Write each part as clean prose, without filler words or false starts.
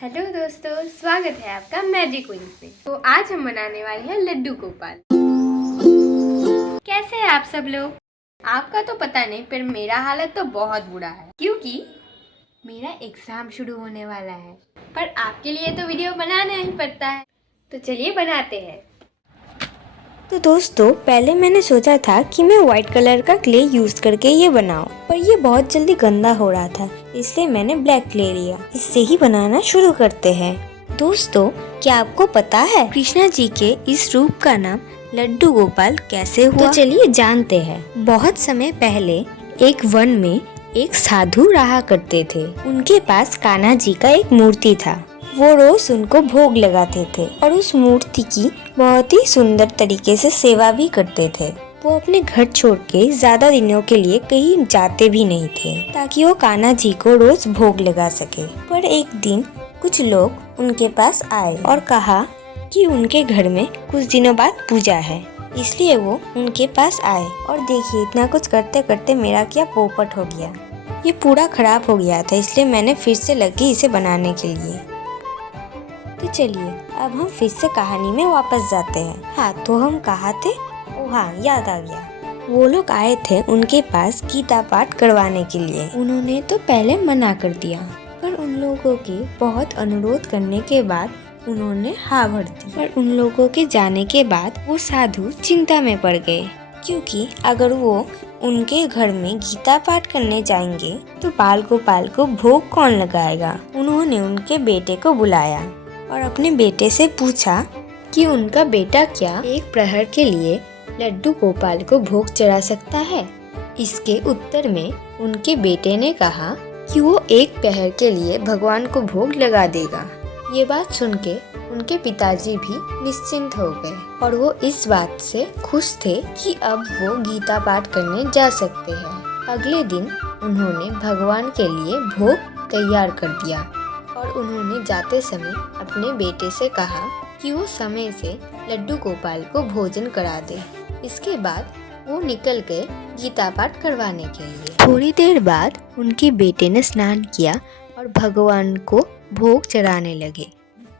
Hello दोस्तों, स्वागत है आपका मैजिक क्वींस में। तो आज हम बनाने वाले हैं लड्डू गोपाल। कैसे हैं आप सब लोग? आपका तो पता नहीं, पर मेरा हालत तो बहुत बुरा है क्योंकि मेरा एग्जाम शुरू होने वाला है। पर आपके लिए तो वीडियो बनाना ही पड़ता है, तो चलिए बनाते हैं। तो दोस्तों, पहले मैंने सोचा था कि मैं व्हाइट कलर का क्ले यूज़ करके ये बनाऊं, पर ये बहुत जल्दी गंदा हो रहा था, इसलिए मैंने ब्लैक क्ले लिया। इससे ही बनाना शुरू करते हैं। दोस्तों, क्या आपको पता है कृष्णा जी के इस रूप का नाम लड्डू गोपाल कैसे हुआ? तो चलिए जानते हैं। बहुत समय पहले एक वन में एक साधु रहा करते थे। उनके पास कान्हा जी का एक मूर्ति था। वो रोज उनको भोग लगाते थे और उस मूर्ति की बहुत ही सुंदर तरीके से सेवा भी करते थे। वो अपने घर छोड़ के ज्यादा दिनों के लिए कहीं जाते भी नहीं थे, ताकि वो कान्हा जी को रोज भोग लगा सके। पर एक दिन कुछ लोग उनके पास आए और कहा कि उनके घर में कुछ दिनों बाद पूजा है, इसलिए वो उनके पास आए। और देखिए, इतना कुछ करते करते मेरा क्या पोपट हो गया। ये पूरा खराब हो गया था, इसलिए मैंने फिर से लगी इसे बनाने के लिए। तो चलिए अब हम फिर से कहानी में वापस जाते हैं। हाँ, तो हम कहाँ थे? ओह हाँ, याद आ गया। वो लोग आए थे उनके पास गीता पाठ करवाने के लिए। उन्होंने तो पहले मना कर दिया, पर उन लोगों के बहुत अनुरोध करने के बाद उन्होंने हाँ भर दी। पर उन लोगों के जाने के बाद वो साधु चिंता में पड़ गए, क्योंकि अगर वो उनके घर में गीता पाठ करने जाएंगे तो बाल गोपाल को भोग कौन लगाएगा। उन्होंने उनके बेटे को बुलाया और अपने बेटे से पूछा कि उनका बेटा क्या एक प्रहर के लिए लड्डू गोपाल को भोग चढ़ा सकता है। इसके उत्तर में उनके बेटे ने कहा कि वो एक प्रहर के लिए भगवान को भोग लगा देगा। ये बात सुन के उनके पिताजी भी निश्चिंत हो गए और वो इस बात से खुश थे कि अब वो गीता पाठ करने जा सकते हैं। अगले दिन उन्होंने भगवान के लिए भोग तैयार कर दिया और उन्होंने जाते समय अपने बेटे से कहा कि वो समय से लड्डू गोपाल को भोजन करा दे। इसके बाद वो निकल गए गीता पाठ करवाने के लिए। थोड़ी देर बाद उनके बेटे ने स्नान किया और भगवान को भोग चढ़ाने लगे।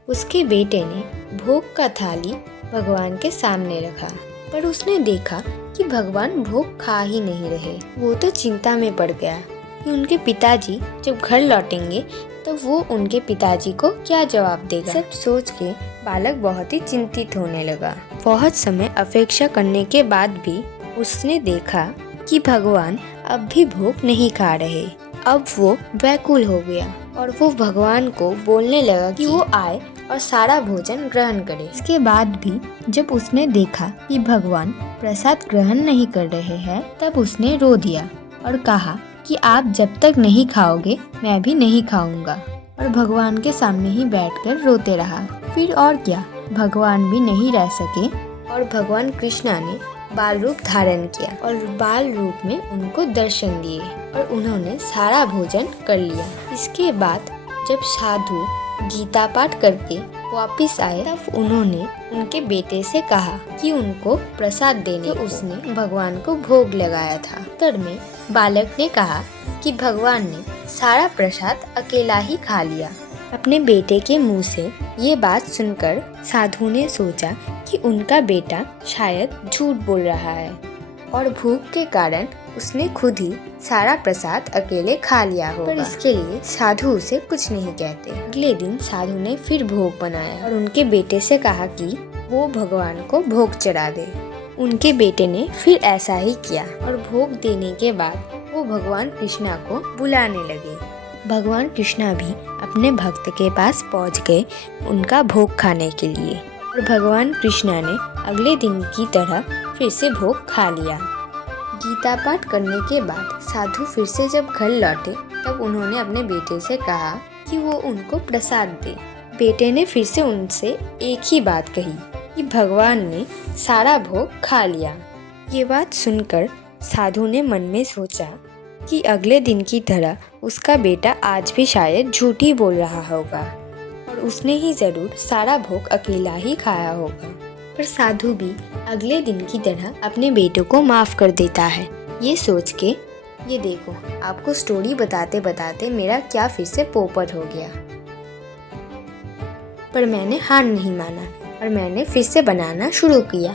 उसके बेटे ने भोग का थाली भगवान के सामने रखा, पर उसने देखा कि भगवान भोग खा ही नहीं रहे। वो तो चिंता में पड़ गया कि उनके पिताजी जब घर लौटेंगे तो वो उनके पिताजी को क्या जवाब देगा। सब सोच के बालक बहुत ही चिंतित होने लगा। बहुत समय अपेक्षा करने के बाद भी उसने देखा कि भगवान अब भी भोग नहीं खा रहे। अब वो व्याकुल हो गया और वो भगवान को बोलने लगा कि वो आए और सारा भोजन ग्रहण करे। इसके बाद भी जब उसने देखा कि भगवान प्रसाद ग्रहण नहीं कर रहे हैं, तब उसने रो दिया और कहा कि आप जब तक नहीं खाओगे मैं भी नहीं खाऊंगा, और भगवान के सामने ही बैठकर रोते रहा। फिर और क्या, भगवान भी नहीं रह सके और भगवान कृष्णा ने बाल रूप धारण किया और बाल रूप में उनको दर्शन दिए और उन्होंने सारा भोजन कर लिया। इसके बाद जब साधु गीता पाठ करके वापिस आए, तब उन्होंने उनके बेटे से कहा कि उनको प्रसाद देने तो उसने भगवान को भोग लगाया था। उत्तर में बालक ने कहा कि भगवान ने सारा प्रसाद अकेला ही खा लिया। अपने बेटे के मुंह से ये बात सुनकर साधु ने सोचा कि उनका बेटा शायद झूठ बोल रहा है और भूख के कारण उसने खुद ही सारा प्रसाद अकेले खा लिया होगा। पर इसके लिए साधु उसे कुछ नहीं कहते। अगले दिन साधु ने फिर भोग बनाया और उनके बेटे से कहा कि वो भगवान को भोग चढ़ा दे। उनके बेटे ने फिर ऐसा ही किया और भोग देने के बाद वो भगवान कृष्णा को बुलाने लगे। भगवान कृष्णा भी अपने भक्त के पास पहुंच गए उनका भोग खाने के लिए, और भगवान कृष्णा ने अगले दिन की तरह फिर से भोग खा लिया। गीता पाठ करने के बाद साधु फिर से जब घर लौटे, तब उन्होंने अपने बेटे से कहा कि वो उनको प्रसाद दे। बेटे ने फिर से उनसे एक ही बात कही कि भगवान ने सारा भोग खा लिया। ये बात सुनकर साधु ने मन में सोचा कि अगले दिन की तरह उसका बेटा आज भी शायद झूठ ही बोल रहा होगा और उसने ही जरूर सारा भोग अकेला ही खाया होगा। पर साधु भी अगले दिन की तरह अपने बेटों को माफ कर देता है। ये सोच के, ये देखो, आपको स्टोरी बताते बताते मेरा क्या फिर से पोपट हो गया। पर मैंने हार नहीं माना और मैंने फिर से बनाना शुरू किया।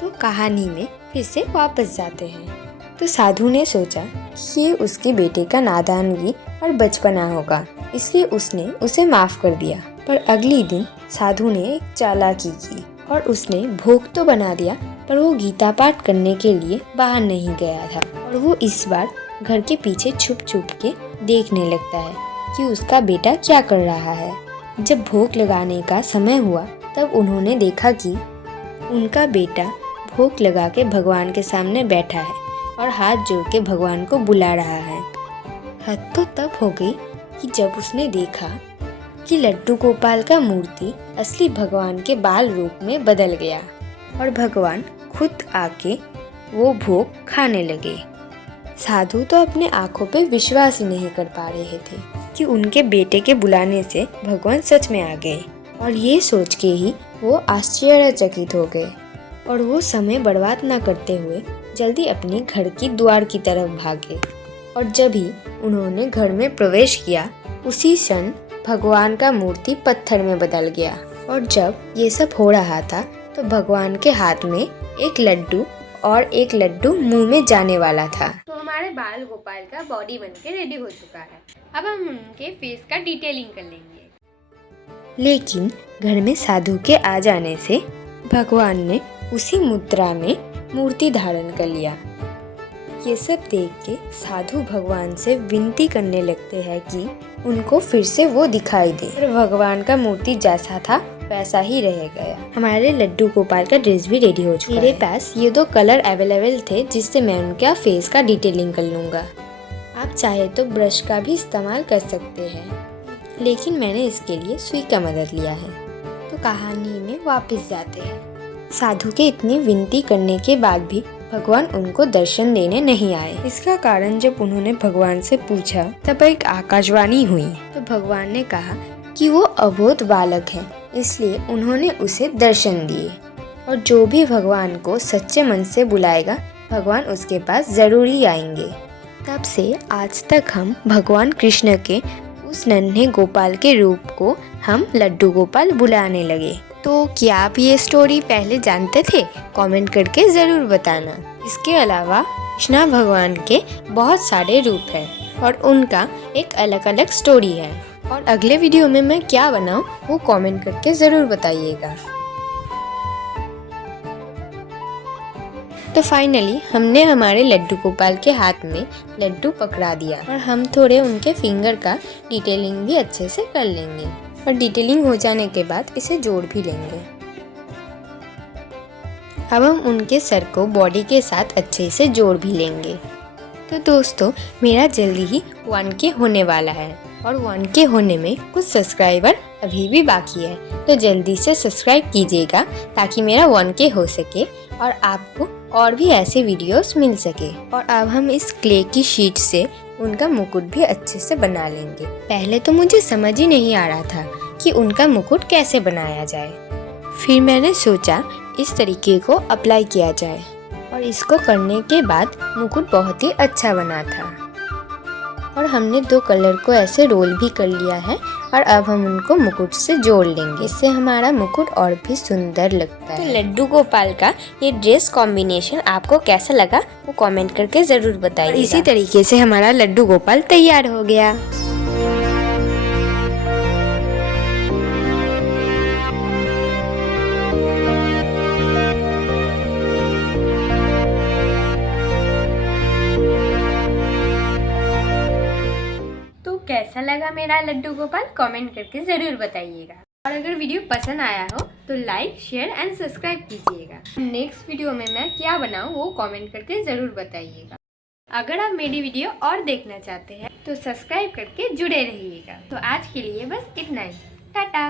तो कहानी में फिर से वापस जाते हैं। तो साधु ने सोचा कि ये उसके बेटे का नादानगी और बचपना होगा, इसलिए उसने उसे माफ कर दिया। पर अगले दिन साधु ने एक चालाकी की और उसने भोग तो बना दिया, पर वो गीता पाठ करने के लिए बाहर नहीं गया था। और वो इस बार घर के पीछे छुप छुप के देखने लगता है कि उसका बेटा क्या कर रहा है। जब भोग लगाने का समय हुआ तब उन्होंने देखा कि उनका बेटा भोग लगा के भगवान के सामने बैठा है और हाथ जोड़ के भगवान को बुला रहा है। हद तो तब हो गई कि जब उसने देखा कि लड्डू गोपाल का मूर्ति असली भगवान के बाल रूप में बदल गया और भगवान खुद आके वो भोग खाने लगे। साधु तो अपने आंखों पे विश्वास ही नहीं कर पा रहे थे कि उनके बेटे के बुलाने से भगवान सच में आ गए, और ये सोच के ही वो आश्चर्यचकित हो गए और वो समय बर्बाद न करते हुए जल्दी अपने घर की द्वार की तरफ भागे। और जब ही उन्होंने घर में प्रवेश किया उसी क्षण भगवान का मूर्ति पत्थर में बदल गया। और जब ये सब हो रहा था तो भगवान के हाथ में एक लड्डू और एक लड्डू मुंह में जाने वाला था। तो हमारे बाल गोपाल का बॉडी बनके रेडी हो चुका है। अब हम उनके फेस का डिटेलिंग कर लेंगे। लेकिन घर में साधु के आ जाने से भगवान ने उसी मुद्रा में मूर्ति धारण कर लिया। ये सब देख के साधु भगवान से विनती करने लगते हैं कि उनको फिर से वो दिखाई दे। पर भगवान का मूर्ति जैसा था वैसा ही रह गया। हमारे लड्डू गोपाल का ड्रेस भी रेडी हो चुका है। मेरे पास ये 2 कलर अवेलेबल थे जिससे मैं उनका फेस का डिटेलिंग कर लूँगा। आप चाहे तो ब्रश का भी इस्तेमाल कर सकते हैं, लेकिन मैंने इसके लिए सुई का मदद लिया है। तो कहानी में वापस जाते हैं। साधु के इतनी विनती करने के बाद भी भगवान उनको दर्शन देने नहीं आए। इसका कारण जब उन्होंने भगवान से पूछा तब एक आकाशवाणी हुई। तो भगवान ने कहा कि वो अबोध बालक है, इसलिए उन्होंने उसे दर्शन दिए, और जो भी भगवान को सच्चे मन से बुलाएगा भगवान उसके पास जरूर ही आएंगे। तब से आज तक हम भगवान कृष्ण के उस नन्हे गोपाल के रूप को हम लड्डू गोपाल बुलाने लगे। तो क्या आप ये स्टोरी पहले जानते थे? कमेंट करके ज़रूर बताना। इसके अलावा कृष्णा भगवान के बहुत सारे रूप हैं और उनका एक अलग अलग स्टोरी है, और अगले वीडियो में मैं क्या बनाऊं वो कमेंट करके ज़रूर बताइएगा। तो फाइनली हमने हमारे लड्डू गोपाल के हाथ में लड्डू पकड़ा दिया, और हम थोड़े उनके फिंगर का डिटेलिंग भी अच्छे से कर लेंगे, और डिटेलिंग हो जाने के बाद इसे जोड़ भी लेंगे। अब हम उनके सर को बॉडी के साथ अच्छे से जोड़ भी लेंगे। तो दोस्तों मेरा जल्दी ही 1K होने वाला है, और 1K होने में कुछ सब्सक्राइबर अभी भी बाकी है, तो जल्दी से सब्सक्राइब कीजिएगा ताकि मेरा 1K हो सके और आपको और भी ऐसे वीडियोस मिल सके। और अब हम इस क्ले की शीट से उनका मुकुट भी अच्छे से बना लेंगे। पहले तो मुझे समझ ही नहीं आ रहा था कि उनका मुकुट कैसे बनाया जाए, फिर मैंने सोचा इस तरीके को अप्लाई किया जाए, और इसको करने के बाद मुकुट बहुत ही अच्छा बना था। और हमने 2 कलर को ऐसे रोल भी कर लिया है, और अब हम उनको मुकुट से जोड़ लेंगे, इससे हमारा मुकुट और भी सुंदर लगता है। तो लड्डू गोपाल का ये ड्रेस कॉम्बिनेशन आपको कैसा लगा वो कमेंट करके ज़रूर बताइए। इसी तरीके से हमारा लड्डू गोपाल तैयार हो गया। कैसा लगा मेरा लड्डू गोपाल कमेंट करके ज़रूर बताइएगा। और अगर वीडियो पसंद आया हो तो लाइक शेयर एंड सब्सक्राइब कीजिएगा। नेक्स्ट वीडियो में मैं क्या बनाऊं वो कमेंट करके ज़रूर बताइएगा। अगर आप मेरी वीडियो और देखना चाहते हैं तो सब्सक्राइब करके जुड़े रहिएगा। तो आज के लिए बस इतना ही। टाटा।